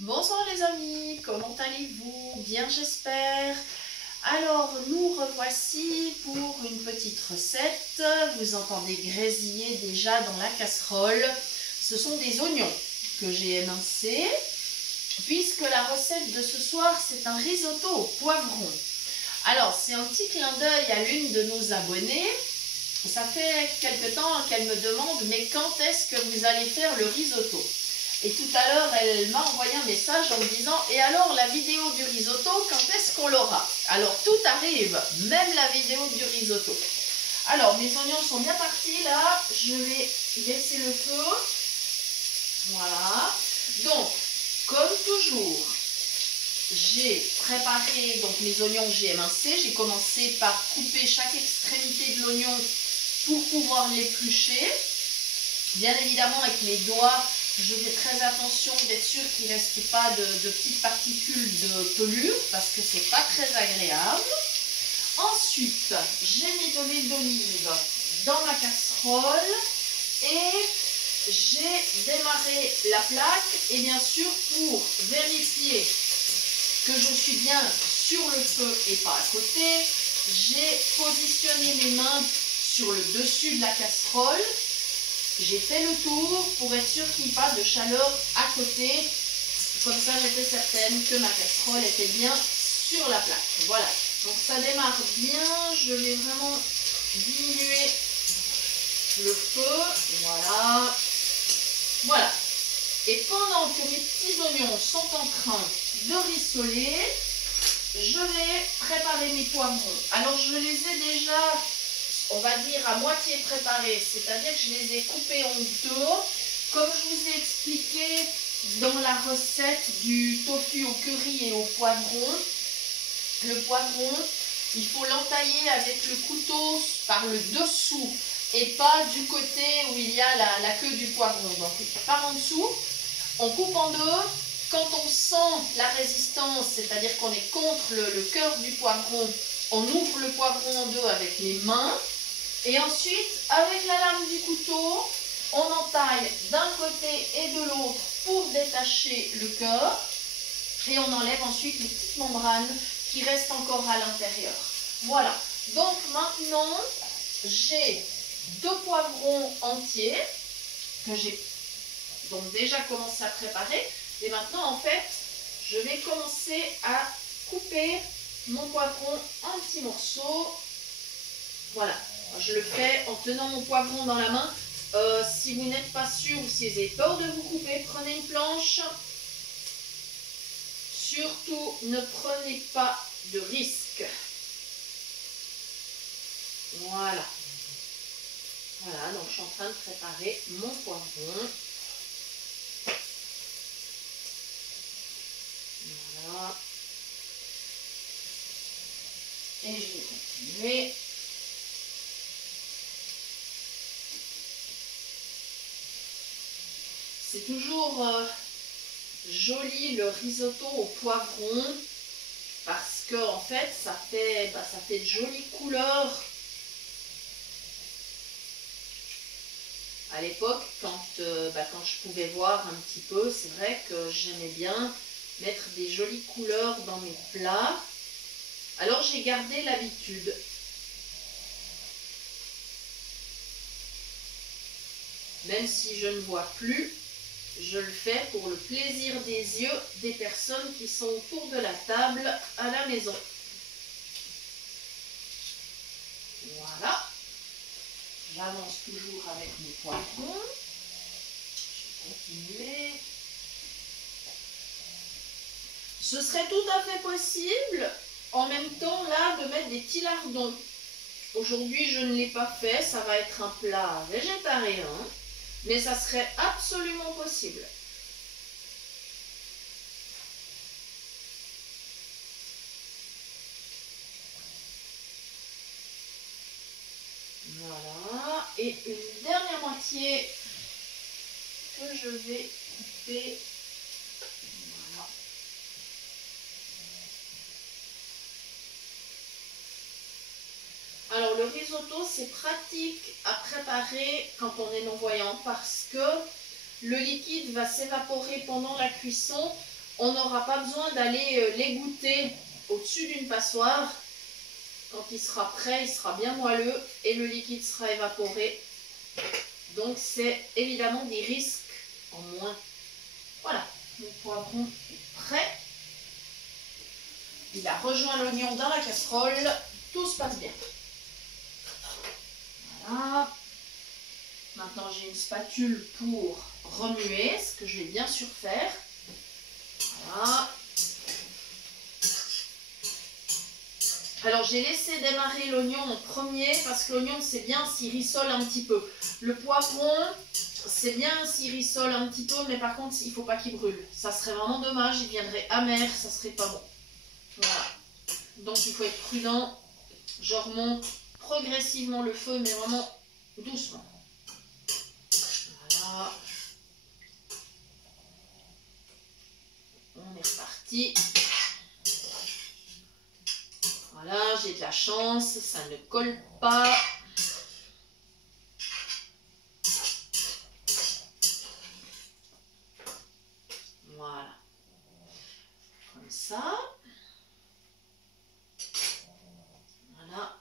Bonsoir les amis, comment allez-vous? Bien j'espère. Alors nous revoici pour une petite recette. Vous entendez grésiller déjà dans la casserole. Ce sont des oignons que j'ai émincés. Puisque la recette de ce soir c'est un risotto au poivron. Alors c'est un petit clin d'œil à l'une de nos abonnées. Ça fait quelque temps qu'elle me demande mais quand est-ce que vous allez faire le risotto? Et tout à l'heure, elle m'a envoyé un message en me disant « Et alors, la vidéo du risotto, quand est-ce qu'on l'aura ?» Alors, tout arrive, même la vidéo du risotto. Alors, mes oignons sont bien partis, là. Je vais baisser le feu. Voilà. Donc, comme toujours, j'ai préparé donc mes oignons que j'ai émincés. J'ai commencé par couper chaque extrémité de l'oignon pour pouvoir l'éplucher. Bien évidemment, avec mes doigts, je fais très attention d'être sûr qu'il ne reste pas de petites particules de pelure parce que c'est pas très agréable. Ensuite, j'ai mis de l'huile d'olive dans ma casserole et j'ai démarré la plaque. Et bien sûr, pour vérifier que je suis bien sur le feu et pas à côté, j'ai positionné mes mains sur le dessus de la casserole. J'ai fait le tour pour être sûr qu'il n'y ait pas de chaleur à côté. Comme ça, j'étais certaine que ma casserole était bien sur la plaque. Voilà. Donc, ça démarre bien. Je vais vraiment diminuer le feu. Voilà. Voilà. Et pendant que mes petits oignons sont en train de rissoler, je vais préparer mes poivrons. Alors, je les ai déjà, on va dire, à moitié préparés, c'est-à-dire que je les ai coupés en deux. Comme je vous ai expliqué dans la recette du tofu au curry et au poivron, le poivron, il faut l'entailler avec le couteau par le dessous et pas du côté où il y a la queue du poivron. Donc par en dessous, on coupe en deux. Quand on sent la résistance, c'est-à-dire qu'on est contre le cœur du poivron, on ouvre le poivron en deux avec les mains. Et ensuite, avec la lame du couteau, on entaille d'un côté et de l'autre pour détacher le cœur. Et on enlève ensuite les petites membranes qui restent encore à l'intérieur. Voilà. Donc maintenant, j'ai 2 poivrons entiers que j'ai donc déjà commencé à préparer. Et maintenant, en fait, je vais commencer à couper mon poivron en petits morceaux. Voilà. Je le fais en tenant mon poivron dans la main. Si vous n'êtes pas sûr ou si vous avez peur de vous couper, prenez une planche. Surtout, ne prenez pas de risque. Voilà. Voilà, donc je suis en train de préparer mon poivron. Voilà. Et je vais continuer. C'est toujours joli le risotto au poivron parce que en fait ça fait de jolies couleurs. À l'époque, quand je pouvais voir un petit peu, c'est vrai que j'aimais bien mettre des jolies couleurs dans mes plats. Alors j'ai gardé l'habitude. Même si je ne vois plus, je le fais pour le plaisir des yeux des personnes qui sont autour de la table à la maison. Voilà. J'avance toujours avec mes poivrons. Je vais continuer. Ce serait tout à fait possible, en même temps, là, de mettre des petits lardons. Aujourd'hui, je ne l'ai pas fait. Ça va être un plat végétarien. Mais ça serait absolument possible. Voilà. Et une dernière moitié que je vais couper. Voilà. Alors le risotto, c'est pratique à préparer quand on est non-voyant parce que le liquide va s'évaporer pendant la cuisson. on n'aura pas besoin d'aller l'égoutter au-dessus d'une passoire. Quand il sera prêt, il sera bien moelleux et le liquide sera évaporé. Donc c'est évidemment des risques en moins. Voilà, mon poivron est prêt. Il a rejoint l'oignon dans la casserole. Tout se passe bien. Voilà. Maintenant j'ai une spatule pour remuer, ce que je vais bien sûr faire. Voilà. Alors j'ai laissé démarrer l'oignon en premier parce que l'oignon c'est bien s'il rissole un petit peu. Le poivron c'est bien s'il rissole un petit peu, mais par contre il ne faut pas qu'il brûle. Ça serait vraiment dommage, il viendrait amer, ça serait pas bon. Voilà. Donc il faut être prudent. Je remonte progressivement le feu, mais vraiment doucement. Voilà. On est reparti. Voilà, j'ai de la chance, ça ne colle pas. Voilà. Comme ça. Voilà.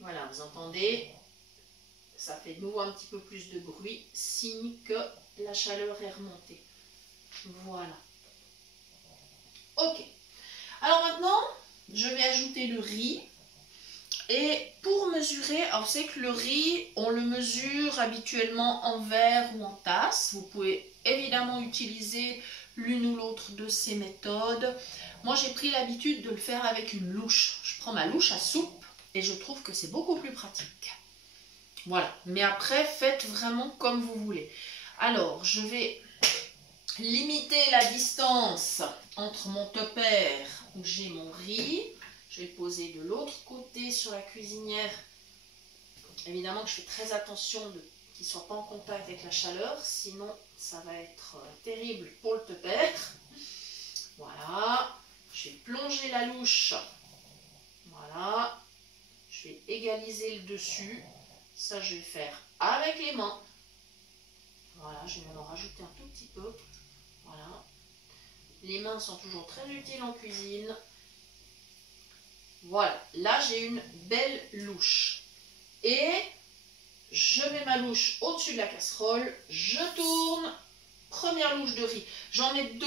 Voilà, vous entendez? Ça fait de nouveau un petit peu plus de bruit, signe que la chaleur est remontée. Voilà. Ok. Alors maintenant, je vais ajouter le riz. Et pour mesurer, alors c'est que le riz, on le mesure habituellement en verre ou en tasse. Vous pouvez évidemment utiliser l'une ou l'autre de ces méthodes. Moi, j'ai pris l'habitude de le faire avec une louche. Je prends ma louche à soupe et je trouve que c'est beaucoup plus pratique. Voilà, mais après, faites vraiment comme vous voulez. Alors, je vais limiter la distance entre mon tupper où j'ai mon riz. Je vais le poser de l'autre côté sur la cuisinière. Évidemment que je fais très attention qu'il ne soit pas en contact avec la chaleur, sinon ça va être terrible pour le tupper. Voilà, je vais plonger la louche. Voilà, je vais égaliser le dessus. Ça, je vais faire avec les mains. Voilà, je vais en rajouter un tout petit peu. Voilà. Les mains sont toujours très utiles en cuisine. Voilà, là j'ai une belle louche. Et je mets ma louche au-dessus de la casserole. Je tourne. Première louche de riz. J'en mets 2.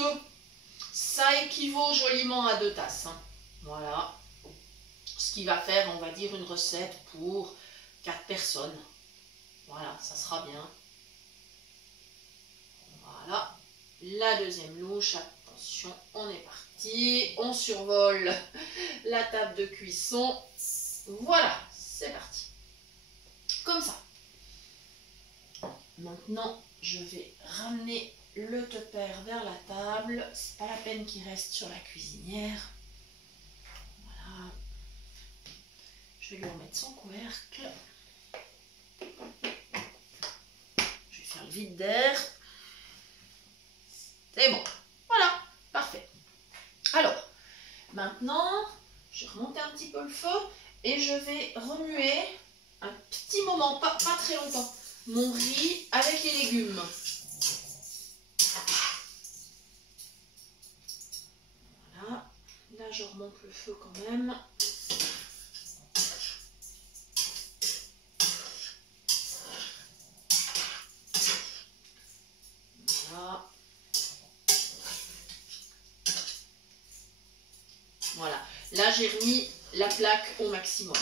Ça équivaut joliment à 2 tasses. Hein. Voilà. Ce qui va faire, on va dire, une recette pour 4 personnes. Voilà, ça sera bien. Voilà. La deuxième louche. Attention, on est parti. On survole la table de cuisson. Voilà, c'est parti. Comme ça. Maintenant, je vais ramener le tupper vers la table. C'est pas la peine qu'il reste sur la cuisinière. Voilà. Je vais lui remettre son couvercle. Je vais faire le vide d'air. C'est bon. Voilà, parfait. Alors, maintenant, je vais remonter un petit peu le feu et je vais remuer un petit moment, pas très longtemps, mon riz avec les légumes. Voilà, là je remonte le feu quand même. Voilà. Voilà, là j'ai remis la plaque au maximum.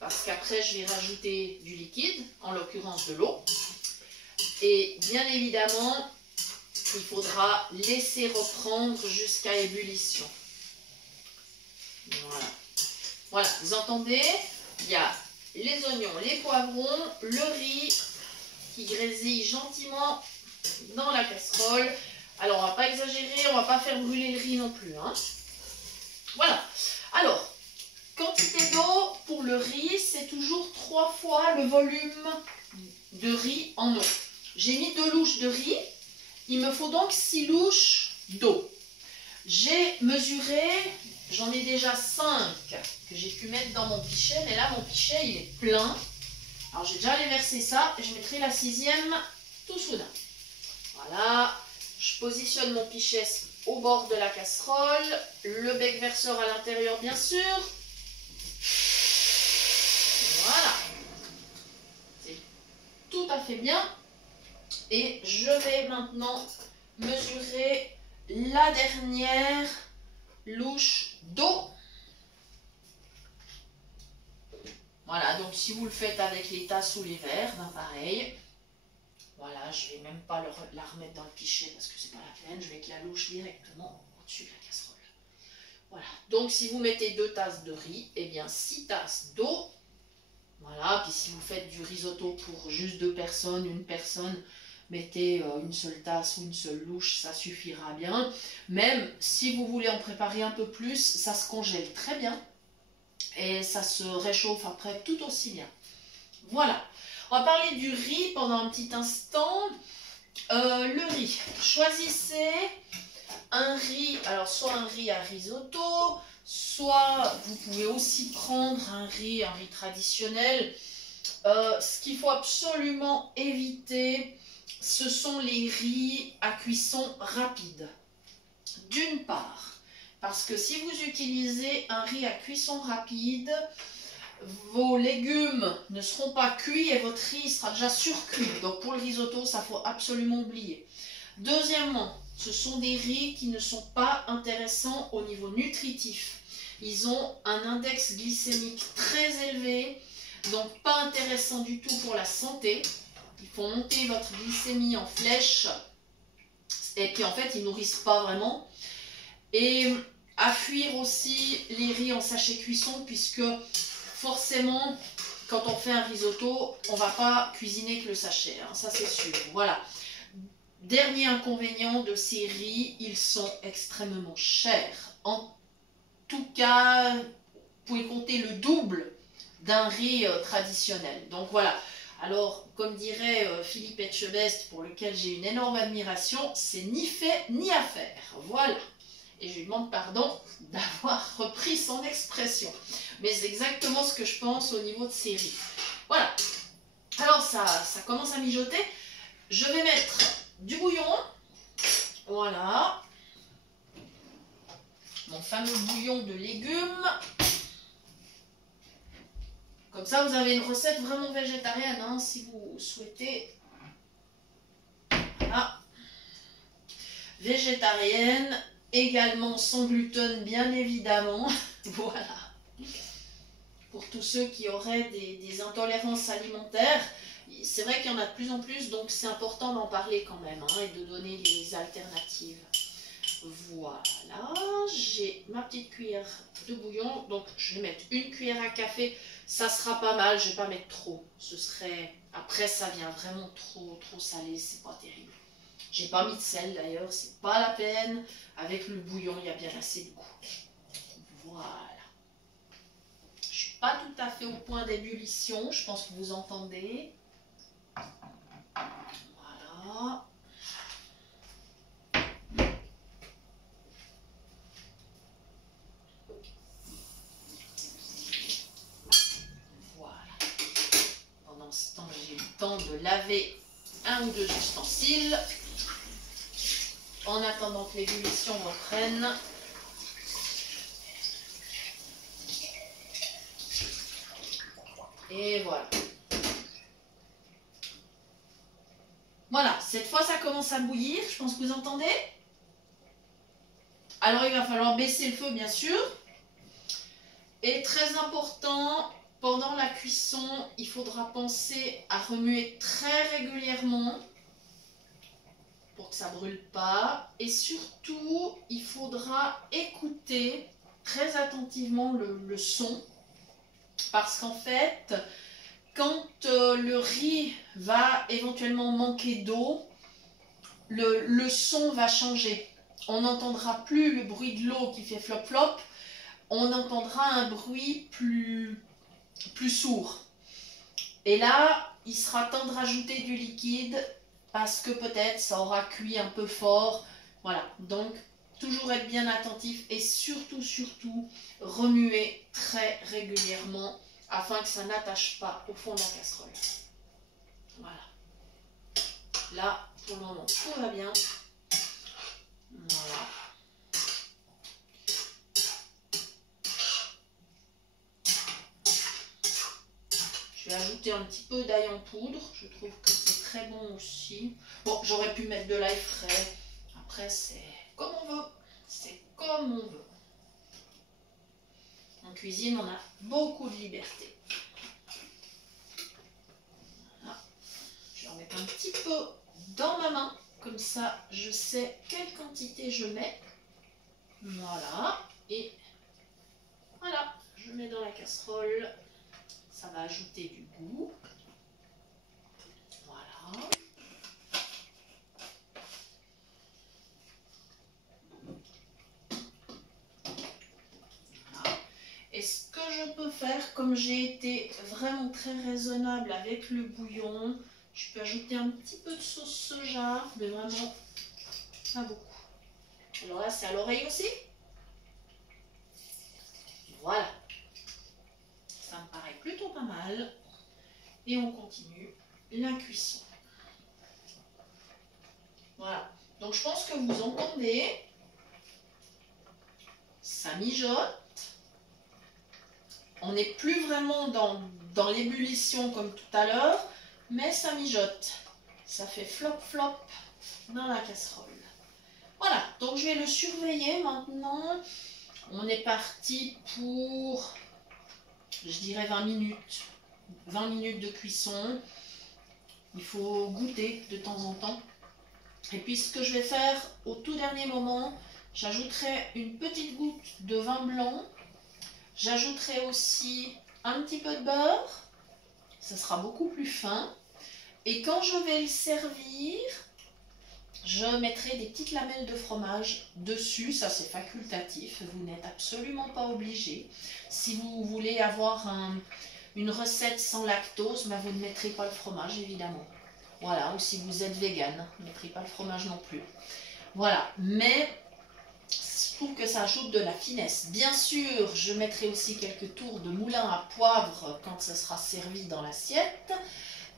Parce qu'après je vais rajouter du liquide, en l'occurrence de l'eau. Et bien évidemment, il faudra laisser reprendre jusqu'à ébullition. Voilà. Voilà, vous entendez? Il y a les oignons, les poivrons, le riz qui grésille gentiment dans la casserole. Alors on ne va pas exagérer, on ne va pas faire brûler le riz non plus. Hein. Voilà. Alors, quantité d'eau pour le riz, c'est toujours 3 fois le volume de riz en eau. J'ai mis 2 louches de riz, il me faut donc 6 louches d'eau. J'ai mesuré, j'en ai déjà 5 que j'ai pu mettre dans mon pichet, mais là mon pichet il est plein. Alors j'ai déjà allé verser ça et je mettrai la 6e tout soudain. Voilà, je positionne mon pichet au bord de la casserole, le bec verseur à l'intérieur bien sûr. Voilà, c'est tout à fait bien. Et je vais maintenant mesurer la dernière louche d'eau. Voilà, donc si vous le faites avec les tasses ou les verres, ben pareil. Voilà, je ne vais même pas la remettre dans le pichet parce que c'est pas la peine. Je vais mettre la louche directement au-dessus de la casserole. Voilà, donc si vous mettez 2 tasses de riz, eh bien 6 tasses d'eau. Voilà, puis si vous faites du risotto pour juste 2 personnes, une personne, mettez une seule tasse ou une seule louche, ça suffira bien. Même si vous voulez en préparer un peu plus, ça se congèle très bien. Et ça se réchauffe après tout aussi bien. Voilà. On va parler du riz pendant un petit instant. Le riz. Choisissez un riz, alors soit un riz à risotto, soit vous pouvez aussi prendre un riz traditionnel. Ce qu'il faut absolument éviter, ce sont les riz à cuisson rapide. D'une part, parce que si vous utilisez un riz à cuisson rapide, vos légumes ne seront pas cuits et votre riz sera déjà surcuit. Donc pour le risotto, ça faut absolument oublier. Deuxièmement, ce sont des riz qui ne sont pas intéressants au niveau nutritif. Ils ont un index glycémique très élevé, donc pas intéressant du tout pour la santé. Ils font monter votre glycémie en flèche et puis en fait ils nourrissent pas vraiment. Et à fuir aussi les riz en sachet cuisson, puisque forcément quand on fait un risotto, on va pas cuisiner que le sachet, hein, ça c'est sûr. Voilà. Dernier inconvénient de ces riz, ils sont extrêmement chers. En tout cas, vous pouvez compter le double d'un riz traditionnel. Donc voilà. Alors, comme dirait Philippe Etchebest, pour lequel j'ai une énorme admiration, c'est ni fait ni à faire. Voilà. Et je lui demande pardon d'avoir repris son expression. Mais c'est exactement ce que je pense au niveau de ces riz. Voilà. Alors, ça commence à mijoter. Je vais mettre du bouillon. Voilà. Mon fameux bouillon de légumes. Comme ça, vous avez une recette vraiment végétarienne, hein, si vous souhaitez. Voilà. Végétarienne, également sans gluten, bien évidemment. Voilà. Pour tous ceux qui auraient des intolérances alimentaires, c'est vrai qu'il y en a de plus en plus, donc c'est important d'en parler quand même, hein, et de donner les alternatives. Voilà, j'ai ma petite cuillère de bouillon, donc je vais mettre une cuillère à café. Ça sera pas mal, je vais pas mettre trop. Ce serait, après ça vient vraiment trop salé, c'est pas terrible. J'ai pas mis de sel d'ailleurs, c'est pas la peine. Avec le bouillon, il y a bien assez de goût. Voilà. Je suis pas tout à fait au point d'ébullition, je pense que vous entendez. Voilà. J'ai le temps de laver un ou deux ustensiles en attendant que l'ébullition reprenne. Et voilà. Voilà, cette fois ça commence à bouillir, je pense que vous entendez. Alors il va falloir baisser le feu bien sûr. Et très important, pendant la cuisson, il faudra penser à remuer très régulièrement pour que ça ne brûle pas. Et surtout, il faudra écouter très attentivement le son. Parce qu'en fait, quand le riz va éventuellement manquer d'eau, le son va changer. On n'entendra plus le bruit de l'eau qui fait flop-flop, on entendra un bruit plus sourd. Et là, il sera temps de rajouter du liquide parce que peut-être ça aura cuit un peu fort. Voilà, donc toujours être bien attentif et surtout, surtout, remuer très régulièrement afin que ça n'attache pas au fond de la casserole. Voilà. Là, pour le moment, tout va bien. Voilà. Je vais ajouter un petit peu d'ail en poudre. Je trouve que c'est très bon aussi. Bon, j'aurais pu mettre de l'ail frais. Après, c'est comme on veut. C'est comme on veut. En cuisine, on a beaucoup de liberté. Voilà. Je vais en mettre un petit peu dans ma main. Comme ça, je sais quelle quantité je mets. Voilà. Et voilà, je mets dans la casserole. Ça va ajouter du goût. Voilà. Voilà. Et ce que je peux faire, comme j'ai été vraiment très raisonnable avec le bouillon, je peux ajouter un petit peu de sauce soja, mais vraiment pas beaucoup. Alors là, c'est à l'oreille aussi. Voilà. Ça me paraît plutôt pas mal. Et on continue la cuisson. Voilà. Donc je pense que vous entendez. Ça mijote. On n'est plus vraiment dans l'ébullition comme tout à l'heure, mais ça mijote. Ça fait flop flop dans la casserole. Voilà, donc je vais le surveiller maintenant. On est parti pour, je dirais 20 minutes. 20 minutes de cuisson. Il faut goûter de temps en temps. Et puis ce que je vais faire au tout dernier moment, j'ajouterai une petite goutte de vin blanc. J'ajouterai aussi un petit peu de beurre. Ça sera beaucoup plus fin. Et quand je vais le servir, je mettrai des petites lamelles de fromage dessus. Ça, c'est facultatif. Vous n'êtes absolument pas obligé. Si vous voulez avoir une recette sans lactose, ben vous ne mettrez pas le fromage, évidemment. Voilà. Ou si vous êtes vegan, vous ne mettrez pas le fromage non plus. Voilà. Mais je trouve que ça ajoute de la finesse. Bien sûr, je mettrai aussi quelques tours de moulin à poivre quand ce sera servi dans l'assiette.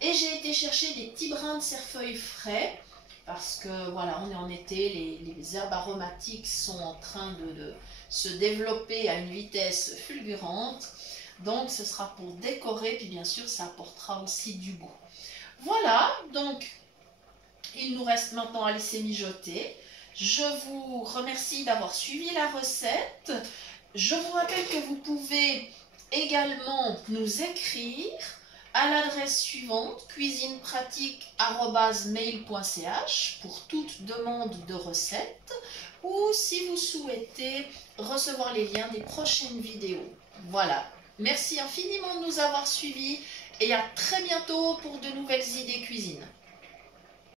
Et j'ai été chercher des petits brins de cerfeuil frais. Parce que voilà, on est en été, les herbes aromatiques sont en train de se développer à une vitesse fulgurante. Donc ce sera pour décorer, puis bien sûr ça apportera aussi du goût. Voilà, donc il nous reste maintenant à laisser mijoter. Je vous remercie d'avoir suivi la recette. Je vous rappelle que vous pouvez également nous écrire à l'adresse suivante, cuisinepratique@mail.ch pour toute demande de recette ou si vous souhaitez recevoir les liens des prochaines vidéos. Voilà, merci infiniment de nous avoir suivis et à très bientôt pour de nouvelles idées cuisine.